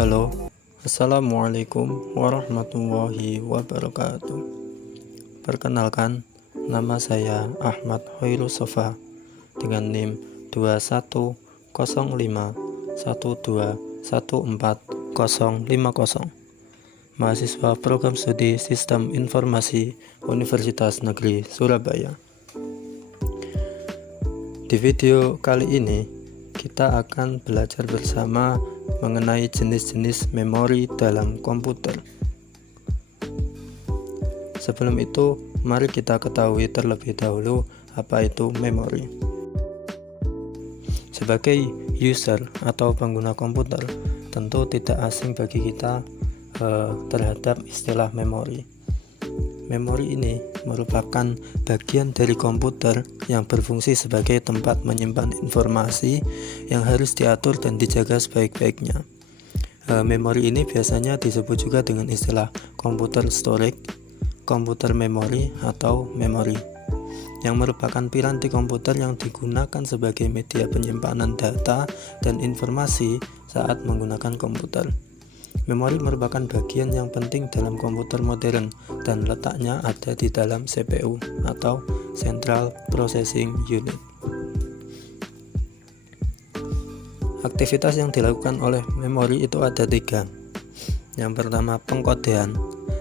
Halo, Assalamualaikum warahmatullahi wabarakatuh. Perkenalkan, nama saya Ahmad Hoirul Sofa dengan NIM 2105121450, mahasiswa program studi Sistem Informasi Universitas Negeri Surabaya. Di video kali ini kita akan belajar bersama mengenai jenis-jenis memori dalam komputer. Sebelum itu, mari kita ketahui terlebih dahulu apa itu memori. Sebagai user atau pengguna komputer, tentu tidak asing bagi kita terhadap istilah memori. Memori ini merupakan bagian dari komputer yang berfungsi sebagai tempat menyimpan informasi yang harus diatur dan dijaga sebaik-baiknya. Memori ini biasanya disebut juga dengan istilah komputer storage, komputer memory, atau memori, yang merupakan piranti komputer yang digunakan sebagai media penyimpanan data dan informasi saat menggunakan komputer. Memori merupakan bagian yang penting dalam komputer modern dan letaknya ada di dalam CPU atau Central Processing Unit. Aktivitas yang dilakukan oleh memori itu ada 3. Yang pertama, pengkodean.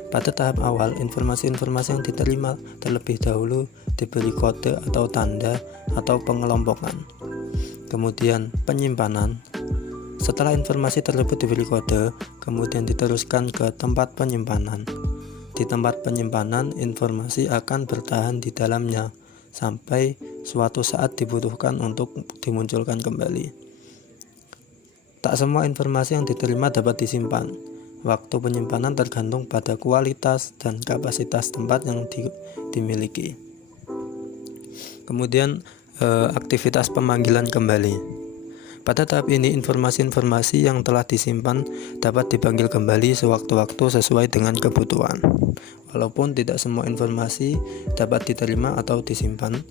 Pada tahap awal, informasi-informasi yang diterima terlebih dahulu diberi kode atau tanda atau pengelompokan. Kemudian penyimpanan. Setelah informasi tersebut diberi kode, kemudian diteruskan ke tempat penyimpanan. Di tempat penyimpanan, informasi akan bertahan di dalamnya sampai suatu saat dibutuhkan untuk dimunculkan kembali. Tak semua informasi yang diterima dapat disimpan. Waktu penyimpanan tergantung pada kualitas dan kapasitas tempat yang dimiliki. Kemudian aktivitas pemanggilan kembali. Pada tahap ini, informasi-informasi yang telah disimpan dapat dipanggil kembali sewaktu-waktu sesuai dengan kebutuhan. Walaupun tidak semua informasi dapat diterima atau disimpan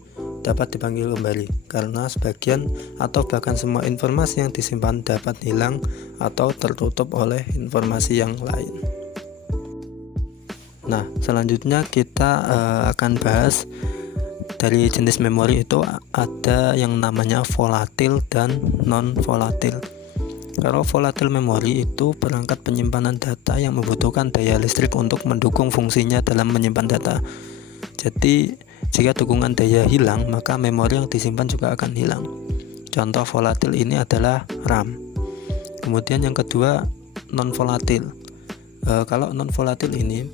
dapat dipanggil kembali, karena sebagian atau bahkan semua informasi yang disimpan dapat hilang atau tertutup oleh informasi yang lain. Nah, selanjutnya kita akan bahas dari jenis memori itu ada yang namanya volatil dan non-volatil. Kalau volatil memori itu perangkat penyimpanan data yang membutuhkan daya listrik untuk mendukung fungsinya dalam menyimpan data. Jadi, jika dukungan daya hilang, maka memori yang disimpan juga akan hilang. Contoh volatil ini adalah RAM. Kemudian yang kedua, non-volatil. Kalau non-volatil ini,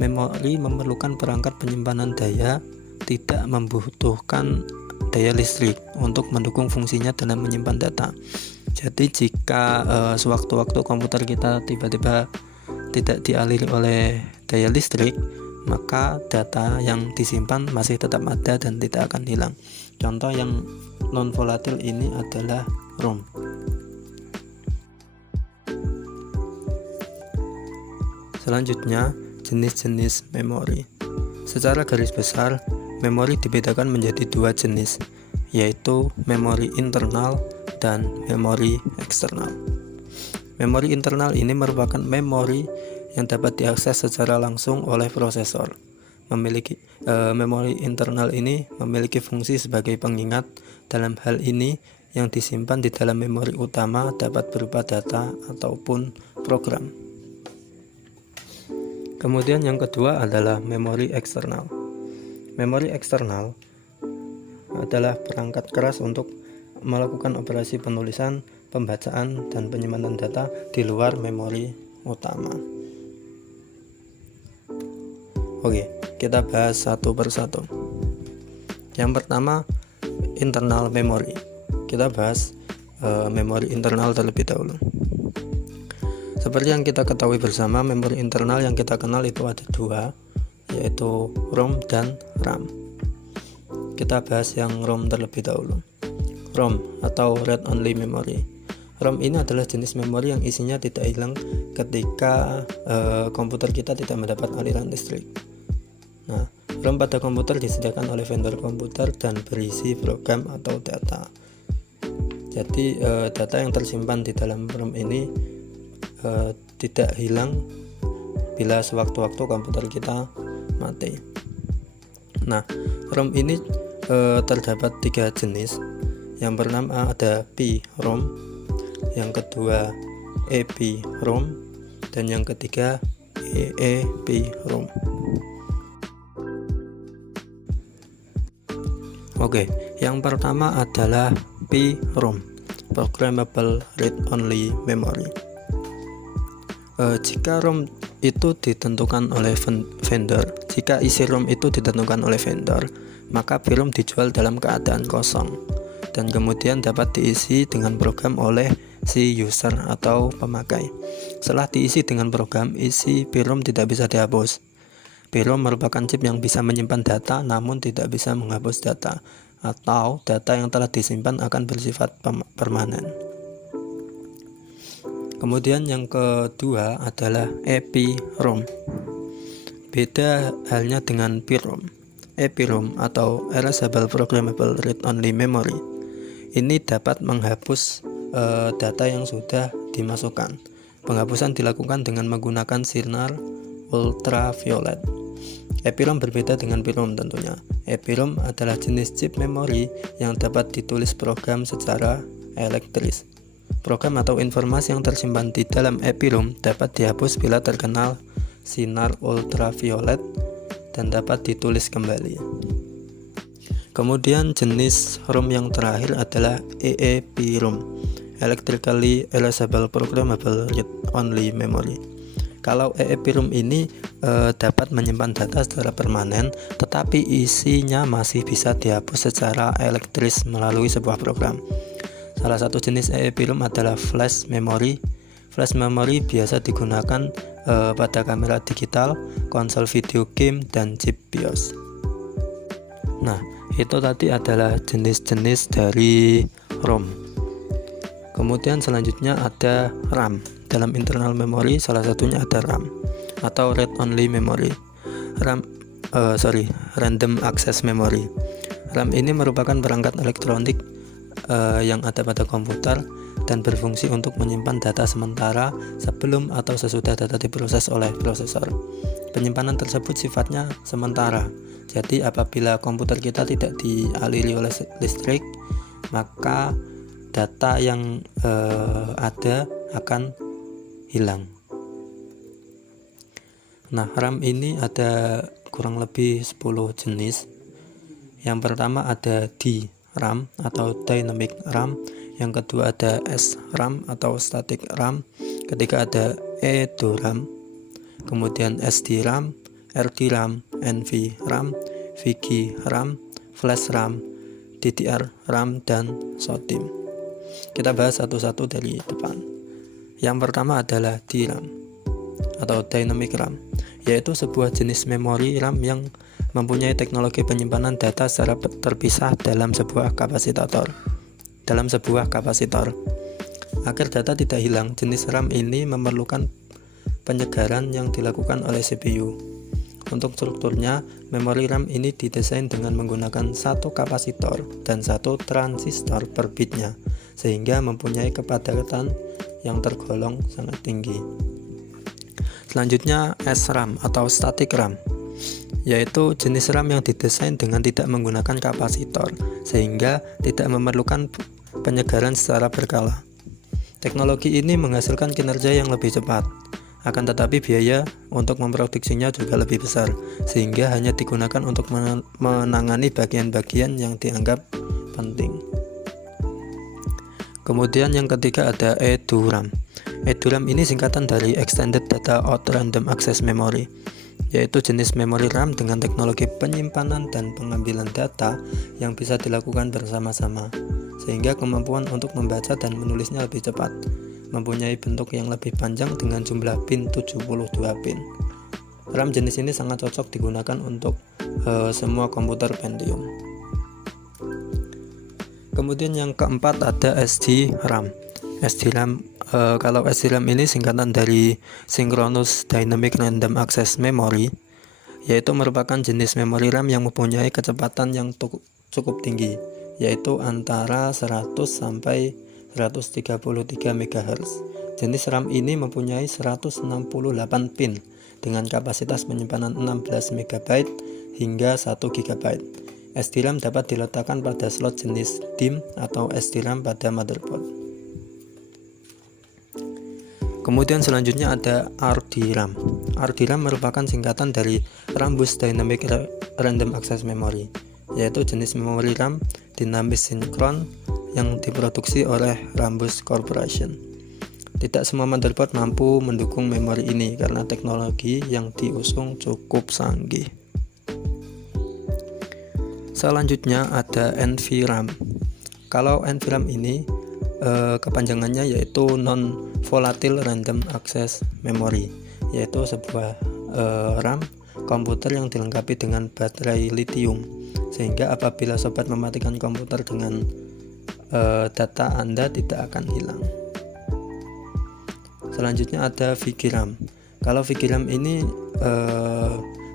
memori memerlukan perangkat penyimpanan daya tidak membutuhkan daya listrik untuk mendukung fungsinya dalam menyimpan data. Jadi jika sewaktu-waktu komputer kita tiba-tiba tidak dialiri oleh daya listrik, maka data yang disimpan masih tetap ada dan tidak akan hilang. Contoh yang non volatil ini adalah ROM. Selanjutnya, jenis-jenis memori. Secara garis besar, memori dibedakan menjadi 2 jenis, yaitu memori internal dan memori eksternal. Memori internal ini merupakan memori yang dapat diakses secara langsung oleh prosesor. Memori internal ini memiliki fungsi sebagai pengingat. Dalam hal ini, yang disimpan di dalam memori utama dapat berupa data ataupun program. Kemudian yang kedua adalah memori eksternal. Memori eksternal adalah perangkat keras untuk melakukan operasi penulisan, pembacaan, dan penyimpanan data di luar memori utama. Oke, kita bahas satu persatu. Yang pertama, internal memory. Kita bahas memori internal terlebih dahulu. Seperti yang kita ketahui bersama, memori internal yang kita kenal itu ada 2, yaitu ROM dan RAM. Kita bahas yang ROM terlebih dahulu. ROM atau Read Only Memory. ROM ini adalah jenis memori yang isinya tidak hilang ketika komputer kita tidak mendapat aliran listrik. Nah, ROM pada komputer disediakan oleh vendor komputer dan berisi program atau data. Jadi data yang tersimpan di dalam ROM ini tidak hilang bila sewaktu-waktu komputer kita mati. Nah, ROM ini terdapat 3 jenis. Yang pertama ada PROM, yang kedua EPROM, dan yang ketiga EEPROM. Oke, yang pertama adalah PROM, Programmable Read Only Memory. Jika ROM itu ditentukan oleh vendor, jika isi ROM itu ditentukan oleh vendor, maka PROM dijual dalam keadaan kosong dan kemudian dapat diisi dengan program oleh si user atau pemakai. Setelah diisi dengan program, isi PROM tidak bisa dihapus. PROM merupakan chip yang bisa menyimpan data namun tidak bisa menghapus data, atau data yang telah disimpan akan bersifat permanen. Kemudian yang kedua adalah EPROM. Beda halnya dengan PROM. EPROM atau Erasable Programmable Read Only Memory ini dapat menghapus data yang sudah dimasukkan. Penghapusan dilakukan dengan menggunakan sinar ultraviolet. EPROM berbeda dengan PROM tentunya. EPROM adalah jenis chip memori yang dapat ditulis program secara elektris. Program atau informasi yang tersimpan di dalam EPROM dapat dihapus bila terkena sinar ultraviolet dan dapat ditulis kembali. Kemudian jenis ROM yang terakhir adalah EEPROM, Electrically Erasable Programmable Read Only Memory. Kalau EEPROM ini dapat menyimpan data secara permanen, tetapi isinya masih bisa dihapus secara elektris melalui sebuah program. Salah satu jenis EEPROM adalah flash memory. Flash memory biasa digunakan pada kamera digital, konsol video game, dan chip BIOS. Nah, itu tadi adalah jenis-jenis dari ROM. Kemudian selanjutnya ada RAM. Dalam internal memory salah satunya ada RAM atau read only memory. Random access memory. RAM ini merupakan perangkat elektronik yang ada pada komputer dan berfungsi untuk menyimpan data sementara sebelum atau sesudah data diproses oleh prosesor. Penyimpanan tersebut sifatnya sementara. Jadi apabila komputer kita tidak dialiri oleh listrik, maka data yang ada akan hilang. Nah, RAM ini ada kurang lebih 10 jenis. Yang pertama ada DRAM atau Dynamic RAM, yang kedua ada SRAM atau Static RAM, ketiga ada EDORAM, kemudian SDRAM, RDRAM, NVRAM, VGRAM, Flash RAM, DDR-RAM, dan SODIMM. Kita bahas satu-satu dari depan. Yang pertama adalah DRAM atau Dynamic RAM, yaitu sebuah jenis memori RAM yang mempunyai teknologi penyimpanan data secara terpisah dalam sebuah kapasitor. Agar data tidak hilang, jenis RAM ini memerlukan penyegaran yang dilakukan oleh CPU. Untuk strukturnya, memori RAM ini didesain dengan menggunakan satu kapasitor dan satu transistor per bitnya, sehingga mempunyai kepadatan yang tergolong sangat tinggi. Selanjutnya SRAM atau Static RAM, yaitu jenis RAM yang didesain dengan tidak menggunakan kapasitor, sehingga tidak memerlukan penyegaran secara berkala. Teknologi ini menghasilkan kinerja yang lebih cepat, akan tetapi biaya untuk memproduksinya juga lebih besar, sehingga hanya digunakan untuk menangani bagian-bagian yang dianggap penting. Kemudian yang ketiga ada EDORAM. EDORAM ini singkatan dari Extended Data Out Random Access Memory, yaitu jenis memori RAM dengan teknologi penyimpanan dan pengambilan data yang bisa dilakukan bersama-sama, sehingga kemampuan untuk membaca dan menulisnya lebih cepat, mempunyai bentuk yang lebih panjang dengan jumlah pin 72 pin. RAM jenis ini sangat cocok digunakan untuk semua komputer Pentium. Kemudian yang keempat ada SDRAM. Kalau SDRAM ini singkatan dari Synchronous Dynamic Random Access Memory, yaitu merupakan jenis memori RAM yang mempunyai kecepatan yang cukup tinggi, yaitu antara 100 sampai 133 MHz Jenis RAM ini mempunyai 168 pin dengan kapasitas penyimpanan 16 MB hingga 1 GB. SDRAM dapat diletakkan pada slot jenis DIMM atau SDRAM pada motherboard. Kemudian selanjutnya ada RDRAM. RDRAM merupakan singkatan dari Rambus Dynamic Random Access Memory, yaitu jenis memori RAM dinamis sinkron yang diproduksi oleh Rambus Corporation. Tidak semua motherboard mampu mendukung memori ini karena teknologi yang diusung cukup canggih. Selanjutnya ada NVRAM. Kalau NVRAM ini kepanjangannya yaitu Non-Volatile Random Access Memory, yaitu sebuah RAM komputer yang dilengkapi dengan baterai lithium, sehingga apabila sobat mematikan komputer dengan data Anda tidak akan hilang. Selanjutnya ada VGRAM. Kalau VGRAM ini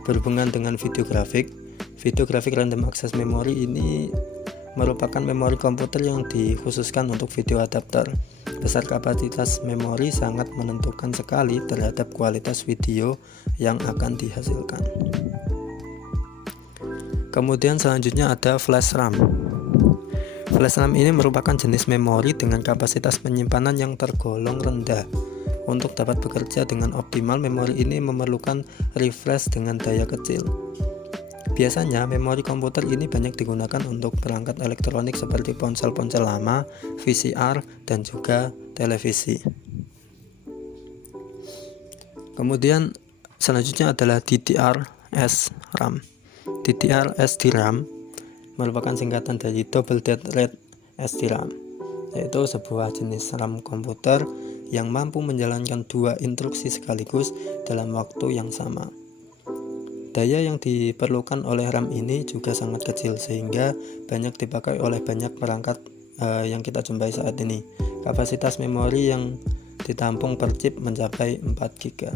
berhubungan dengan videografik random access memory ini merupakan memori komputer yang dikhususkan untuk video adapter. Besar kapasitas memori sangat menentukan sekali terhadap kualitas video yang akan dihasilkan. Kemudian selanjutnya ada flash RAM. Flash RAM ini merupakan jenis memori dengan kapasitas penyimpanan yang tergolong rendah. Untuk dapat bekerja dengan optimal, memori ini memerlukan refresh dengan daya kecil. Biasanya memori komputer ini banyak digunakan untuk perangkat elektronik seperti ponsel-ponsel lama, VCR, dan juga televisi. Kemudian selanjutnya adalah DDR-SRAM. DDR-SDRAM merupakan singkatan dari Double Date Rate SDRAM, yaitu sebuah jenis RAM komputer yang mampu menjalankan 2 instruksi sekaligus dalam waktu yang sama. Daya yang diperlukan oleh RAM ini juga sangat kecil sehingga banyak dipakai oleh banyak perangkat yang kita jumpai saat ini. Kapasitas memori yang ditampung per chip mencapai 4 GB.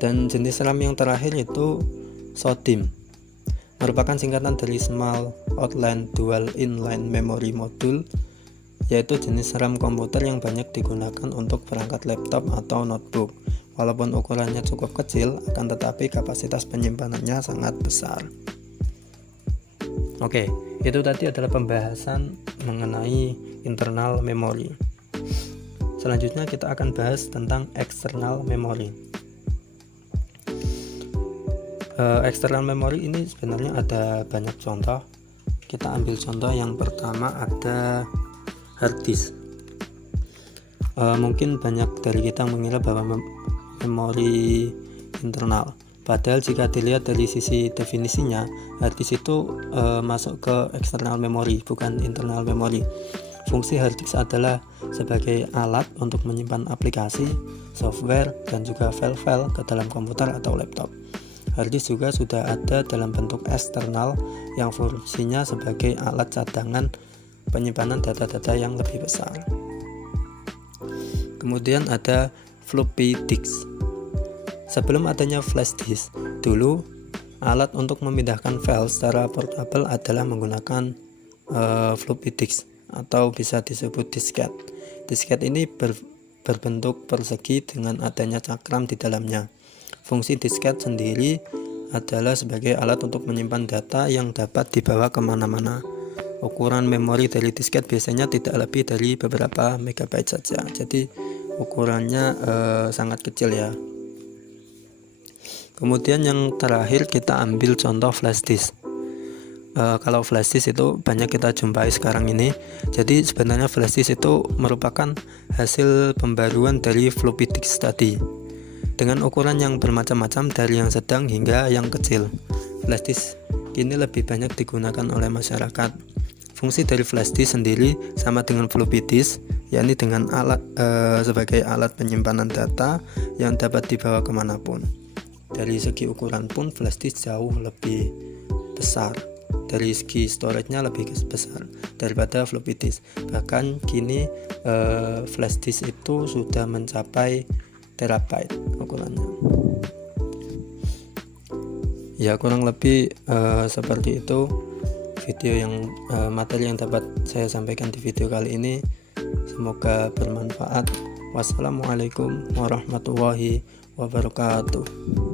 Dan jenis RAM yang terakhir itu SODIMM, merupakan singkatan dari Small Outline Dual Inline Memory Module, yaitu jenis RAM komputer yang banyak digunakan untuk perangkat laptop atau notebook. Walaupun ukurannya cukup kecil, akan tetapi kapasitas penyimpanannya sangat besar. Oke, itu tadi adalah pembahasan mengenai internal memory. Selanjutnya kita akan bahas tentang external memory. External memory ini sebenarnya ada banyak contoh. Kita ambil contoh yang pertama, ada hard disk. Mungkin banyak dari kita mengira bahwa memori internal, padahal jika dilihat dari sisi definisinya, hard disk itu masuk ke external memory, bukan internal memory. Fungsi hard disk adalah sebagai alat untuk menyimpan aplikasi, software, dan juga file-file ke dalam komputer atau laptop. Hard disk juga sudah ada dalam bentuk eksternal yang fungsinya sebagai alat cadangan penyimpanan data-data yang lebih besar. Kemudian ada floppy disk. Sebelum adanya flash disk, dulu alat untuk memindahkan file secara portable adalah menggunakan floppy disk atau bisa disebut disket. Disket ini berbentuk persegi dengan adanya cakram di dalamnya. Fungsi disket sendiri adalah sebagai alat untuk menyimpan data yang dapat dibawa kemana-mana. Ukuran memori dari disket biasanya tidak lebih dari beberapa megabyte saja, jadi ukurannya sangat kecil ya. Kemudian yang terakhir kita ambil contoh flash disk. Kalau flash disk itu banyak kita jumpai sekarang ini. Jadi sebenarnya flash disk itu merupakan hasil pembaruan dari floppy disk tadi, dengan ukuran yang bermacam-macam dari yang sedang hingga yang kecil. Flash disk kini lebih banyak digunakan oleh masyarakat. Fungsi dari flash disk sendiri sama dengan floppy disk, yakni dengan alat sebagai alat penyimpanan data yang dapat dibawa kemanapun. Dari segi ukuran pun flash disk jauh lebih besar. Dari segi storage-nya lebih besar daripada floppy disk. Bahkan kini flash disk itu sudah mencapai terabyte ukurannya. Ya, kurang lebih seperti itu video yang materi yang dapat saya sampaikan di video kali ini. Semoga bermanfaat. Wassalamualaikum warahmatullahi wabarakatuh.